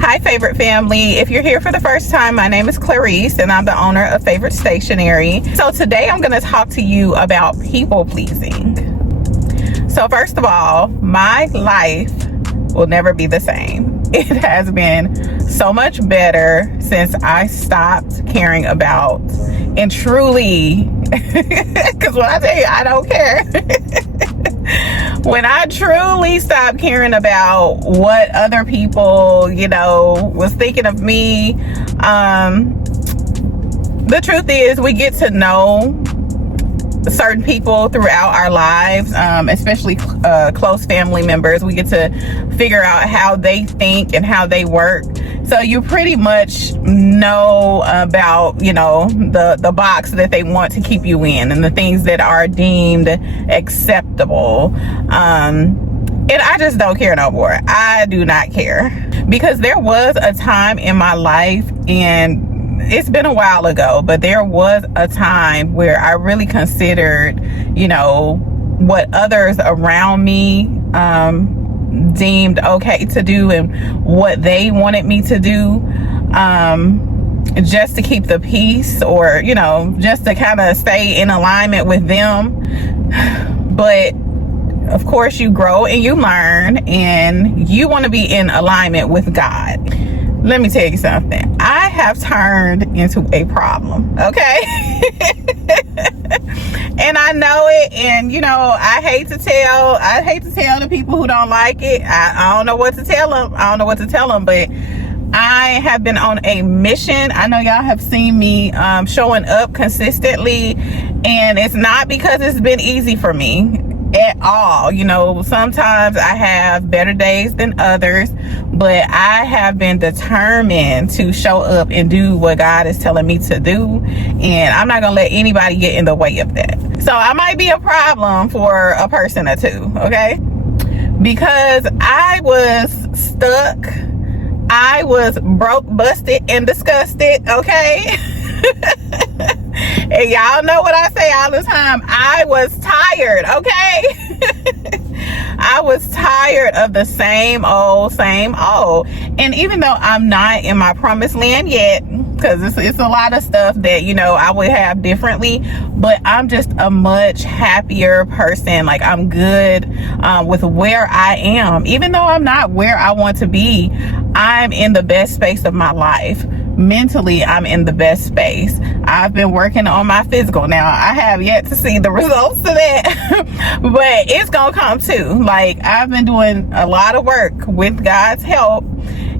Hi favorite family, if you're here for the first time, my name is Clarice and I'm the owner of Favorite Stationery. So today I'm going to talk to you about people pleasing. So first of all, my life will never be the same. It has been so much better since I stopped caring about and truly, because when I tell you I don't care, when I truly stopped caring about what other people, was thinking of me, the truth is we get to know certain people throughout our lives, especially close family members. We get to figure out how they think and how they work. So you pretty much know about, the box that they want to keep you in and the things that are deemed acceptable. And I just don't care no more. I do not care, because there was a time in my life, and it's been a while ago, but there was a time where I really considered, what others around me deemed okay to do and what they wanted me to do, just to keep the peace, or just to kind of stay in alignment with them. But of course you grow and you learn, and you want to be in alignment with God. Let me tell you something. I have turned into a problem, okay? And I know it, and I hate to tell the people who don't like it. I don't know what to tell them. But I have been on a mission. I know y'all have seen me showing up consistently, and it's not because it's been easy for me at all. Sometimes I have better days than others, but I have been determined to show up and do what God is telling me to do, and I'm not gonna let anybody get in the way of that. So I might be a problem for a person or two, okay? Because I was stuck, I was broke, busted, and disgusted, okay? And y'all know what I say all the time. I was tired, okay? I was tired of the same old. And even though I'm not in my promised land yet, because it's a lot of stuff that, I would have differently, but I'm just a much happier person. Like, I'm good with where I am. Even though I'm not where I want to be, I'm in the best space of my life. Mentally, I'm in the best space. I've been working on my physical. Now, I have yet to see the results of that, but it's gonna come too. Like, I've been doing a lot of work with God's help,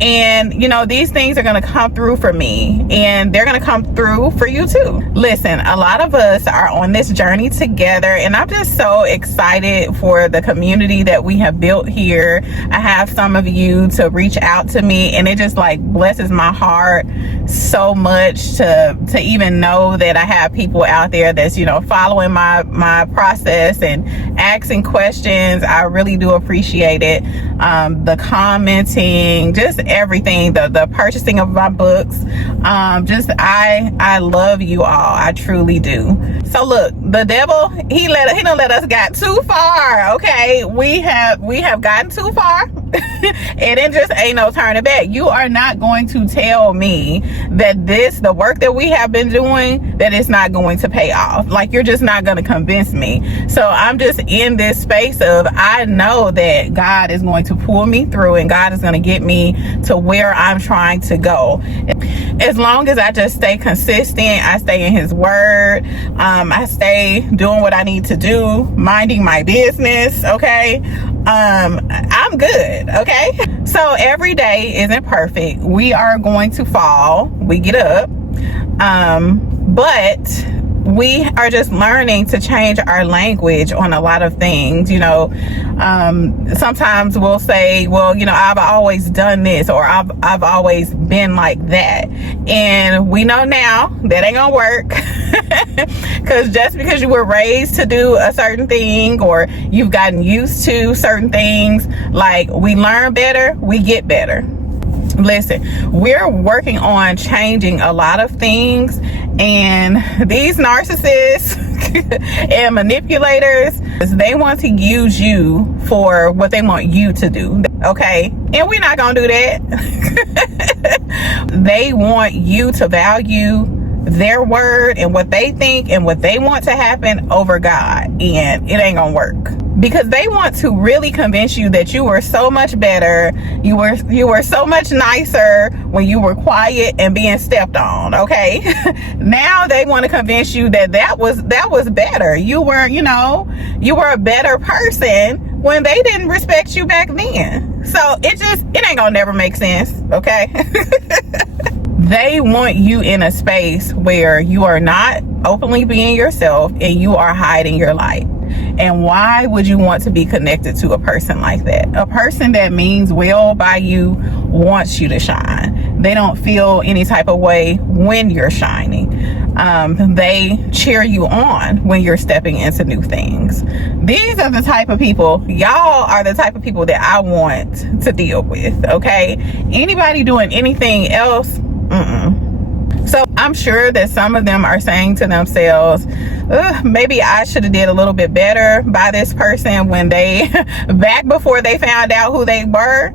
and these things are gonna come through for me, and they're gonna come through for you too. Listen, a lot of us are on this journey together, and I'm just so excited for the community that we have built here. I have some of you to reach out to me, and it just blesses my heart so much to even know that I have people out there that's following my process and asking questions. I really do appreciate it. The commenting, just everything, the purchasing of my books, I love you all. I truly do. So look, the devil, he don't let us get too far, okay? We have gotten too far. And it just ain't no turning back. You are not going to tell me that the work that we have been doing, that it's not going to pay off. Like, you're just not going to convince me. So I'm just in this space of, I know that God is going to pull me through, and God is going to get me to where I'm trying to go. As long as I just stay consistent, I stay in his word, I stay doing what I need to do, minding my business, okay? I'm good, okay? So every day isn't perfect. We are going to fall. We get up. But we are just learning to change our language on a lot of things. Sometimes we'll say, well, I've always done this, or I've always been like that. And we know now that ain't gonna work. Because just because you were raised to do a certain thing, or you've gotten used to certain things, we learn better, we get better. Listen, we're working on changing a lot of things, and these narcissists and manipulators, they want to use you for what they want you to do. okay? And we're not gonna do that. They want you to value their word and what they think and what they want to happen over God, and it ain't gonna work, because they want to really convince you that you were so much better, you were so much nicer when you were quiet and being stepped on, okay? Now they want to convince you that that was better. You were a better person when they didn't respect you back then. So it ain't gonna never make sense, okay? They want you in a space where you are not openly being yourself and you are hiding your light. And why would you want to be connected to a person like that? A person that means well by you, wants you to shine. They don't feel any type of way when you're shining. They cheer you on when you're stepping into new things. These are the type of people, y'all are the type of people that I want to deal with, okay? Anybody doing anything else, So I'm sure that some of them are saying to themselves, maybe I should have did a little bit better by this person when they, back before they found out who they were,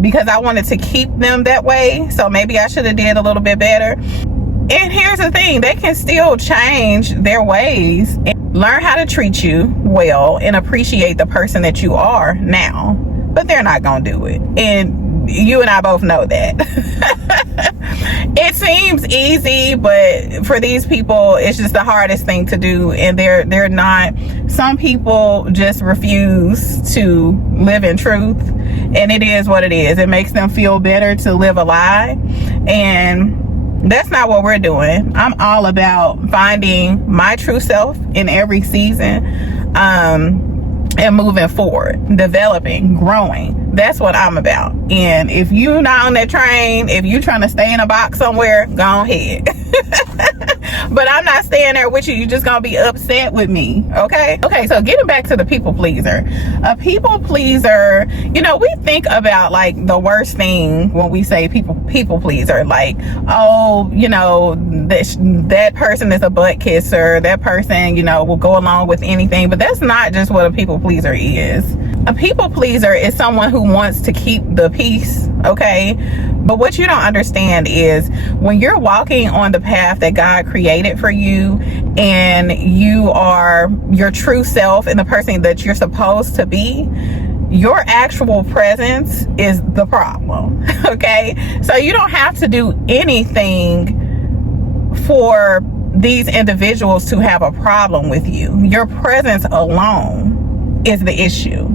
because I wanted to keep them that way. So maybe I should have did a little bit better. And here's the thing, they can still change their ways and learn how to treat you well and appreciate the person that you are now, but they're not gonna do it. And you and I both know that. It seems easy, but for these people, it's just the hardest thing to do. And they're not, some people just refuse to live in truth. And it is what it is. It makes them feel better to live a lie. And that's not what we're doing. I'm all about finding my true self in every season, and moving forward, developing, growing. That's what I'm about. And if you're not on that train, if you're trying to stay in a box somewhere, go ahead. But I'm not staying there with you. You're just gonna be upset with me, okay? Okay, so getting back to the people pleaser. A people pleaser, we think about like the worst thing when we say people pleaser, like, oh, that person is a butt kisser, that person, will go along with anything. But that's not just what a people pleaser is. A people pleaser is someone who wants to keep the peace, okay? But what you don't understand is when you're walking on the path that God created for you, and you are your true self and the person that you're supposed to be, your actual presence is the problem, okay? So you don't have to do anything for these individuals to have a problem with you. Your presence alone is the issue.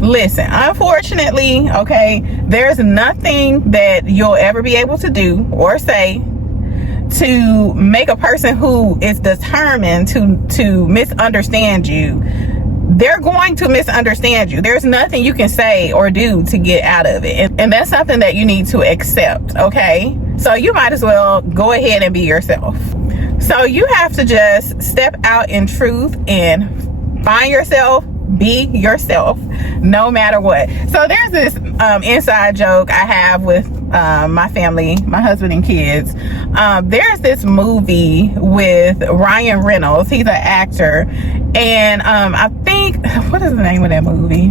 Listen, unfortunately, okay, there's nothing that you'll ever be able to do or say to make a person who is determined to misunderstand you. They're going to misunderstand you. There's nothing you can say or do to get out of it. And that's something that you need to accept, okay? So you might as well go ahead and be yourself. So you have to just step out in truth and find yourself, be yourself, no matter what. So there's this inside joke I have with my family, my husband and kids. There's this movie with Ryan Reynolds. He's an actor. And I think, what is the name of that movie?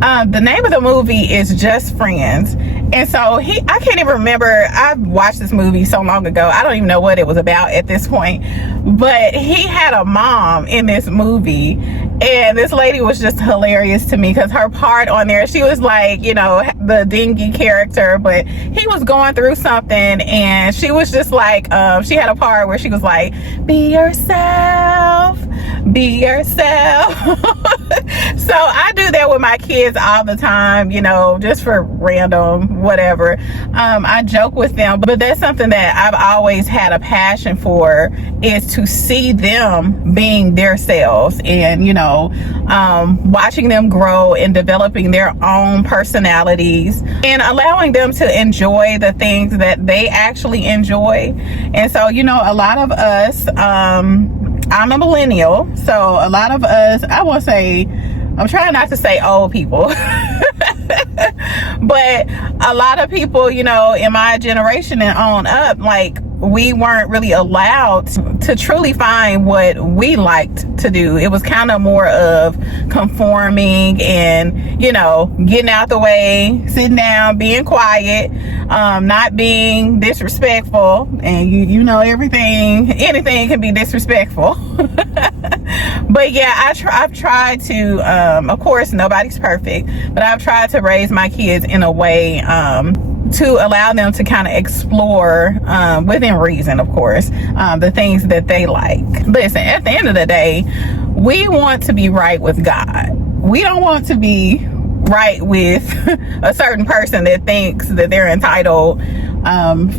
The name of the movie is Just Friends. And so I can't even remember. I watched this movie so long ago. I don't even know what it was about at this point. But he had a mom in this movie. And this lady was just hilarious to me because her part on there, she was like, the dingy character, but he was going through something, and she was just like, she had a part where she was like, be yourself, be yourself. So I do that with my kids all the time, just for random whatever. I joke with them, but that's something that I've always had a passion for, is to see them being themselves and, watching them grow and developing their own personalities and allowing them to enjoy the things that they actually enjoy. And so, a lot of us, I'm a millennial, so a lot of us, I'm trying not to say old people, but a lot of people, in my generation and on up, like, we weren't really allowed to truly find what we liked to do. It was kind of more of conforming and, you know, getting out the way, sitting down, being quiet, not being disrespectful. And you know, anything can be disrespectful. But yeah, I've tried to, of course, nobody's perfect, but I've tried to raise my kids in a way to allow them to kind of explore, within reason, of course, the things that they like. Listen, at the end of the day, we want to be right with God. We don't want to be right with a certain person that thinks that they're entitled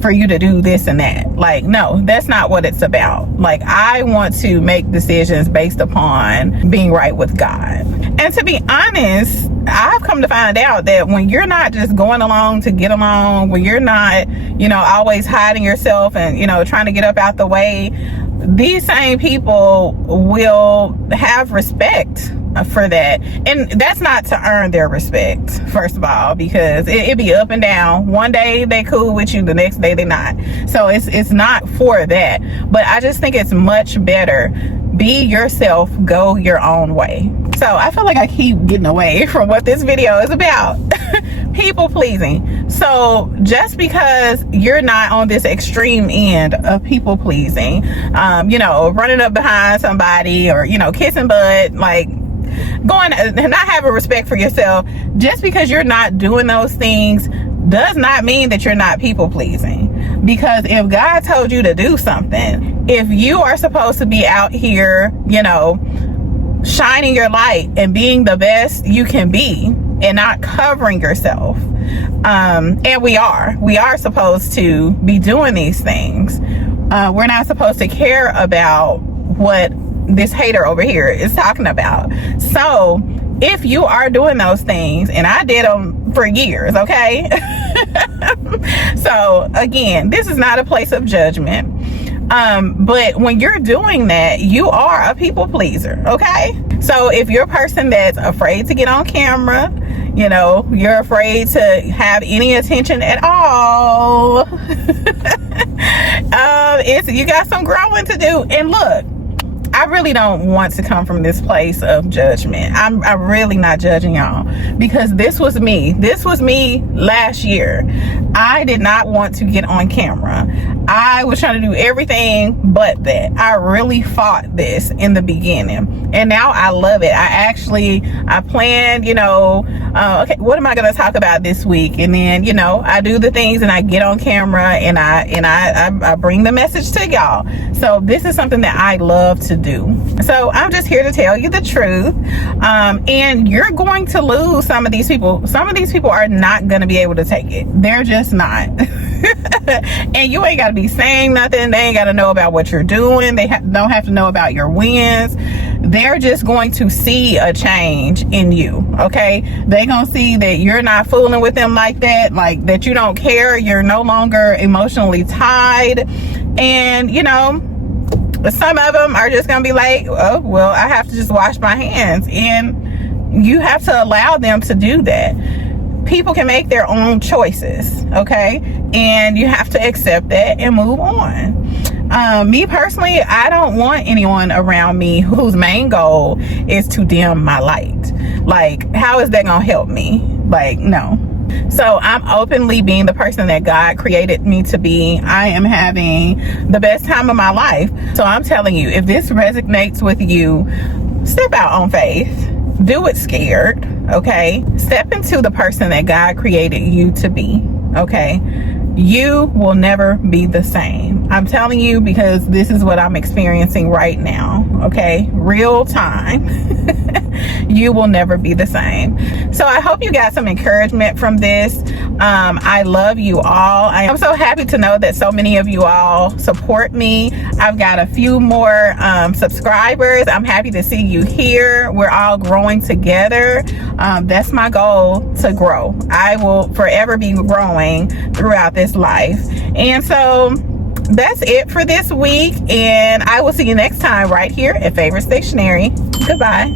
for you to do this and that. Like, no, that's not what it's about. Like, I want to make decisions based upon being right with God. And to be honest, I've come to find out that when you're not just going along to get along, when you're not, you know, always hiding yourself and, you know, trying to get up out the way, these same people will have respect for that. And that's not to earn their respect, first of all, because it be up and down. One day they cool with you, the next day they not. So it's not for that. But I just think it's much better. Be yourself, go your own way. So I feel like I keep getting away from what this video is about. People pleasing. So just because you're not on this extreme end of people pleasing, you know, running up behind somebody or, you know, kissing butt, like going and not having respect for yourself, just because you're not doing those things does not mean that you're not people pleasing. Because if God told you to do something, if you are supposed to be out here, you know, shining your light and being the best you can be and not covering yourself, and we are supposed to be doing these things. We're not supposed to care about what this hater over here is talking about. So if you are doing those things, and I did them for years, okay? So again, this is not a place of judgment. But when you're doing that, you are a people pleaser, okay? So if you're a person that's afraid to get on camera, you know, you're afraid to have any attention at all, you got some growing to do. And look, I really don't want to come from this place of judgment. I'm really not judging y'all, because this was me last year. I did not want to get on camera. I was trying to do everything but that. I really fought this in the beginning, and now I love it. I planned, you know, okay, what am I going to talk about this week? And then, you know, I do the things and I get on camera and I bring the message to y'all. So this is something that I love to do. So I'm just here to tell you the truth. And you're going to lose some of these people. Some of these people are not going to be able to take it. They're just not. And you ain't got to be saying nothing. They ain't got to know about what you're doing. They don't have to know about your wins. They're just going to see a change in you, okay? They're going to see that you're not fooling with them like that, like that you don't care. You're no longer emotionally tied. And, you know, some of them are just going to be like, oh, well, I have to just wash my hands. And you have to allow them to do that. People can make their own choices, okay? And you have to accept that and move on. Me personally, I don't want anyone around me whose main goal is to dim my light. Like, how is that gonna help me? Like, no. So I'm openly being the person that God created me to be. I am having the best time of my life. So I'm telling you, if this resonates with you, step out on faith. Do it scared, okay? Step into the person that God created you to be, okay? You will never be the same. I'm telling you, because this is what I'm experiencing right now, okay? Real time. You will never be the same. So I hope you got some encouragement from this. I love you all. I am so happy to know that so many of you all support me. I've got a few more subscribers. I'm happy to see you here. We're all growing together. That's my goal, to grow. I will forever be growing throughout this life. And so that's it for this week, and I will see you next time right here at Favorite Stationery. Goodbye.